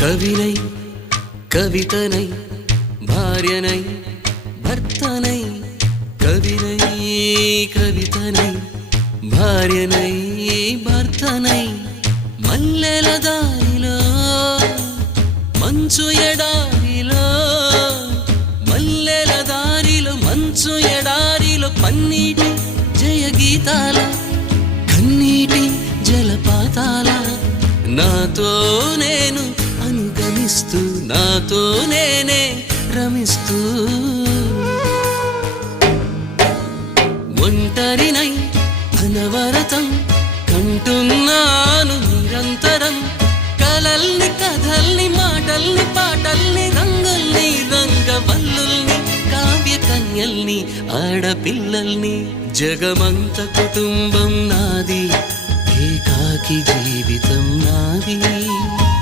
కవినై కవితనై భార్యనై భర్తనై కవినై కవితనై భార్యనై భర్తనై మల్లెల దారిలో మంచు ఎడారిలో మల్లెల దారిలో మంచు ఎడారిలో పన్నీటి జయ గీతాల కన్నీటి జలపాతాల నాతో నేను అనుగమిస్తూ నాతో నేనే రమిస్తూ ఒంటరినై అనవరతం కంటున్నాను నిరంతరం కలల్ని కథల్ని మాటల్ని పాటల్ని రంగుల్ని రంగవల్లుల్ని కావ్య కన్యల్ని ఆడపిల్లల్ని జగమంత కుటుంబం నాది ఏకాకి జీవితం నాది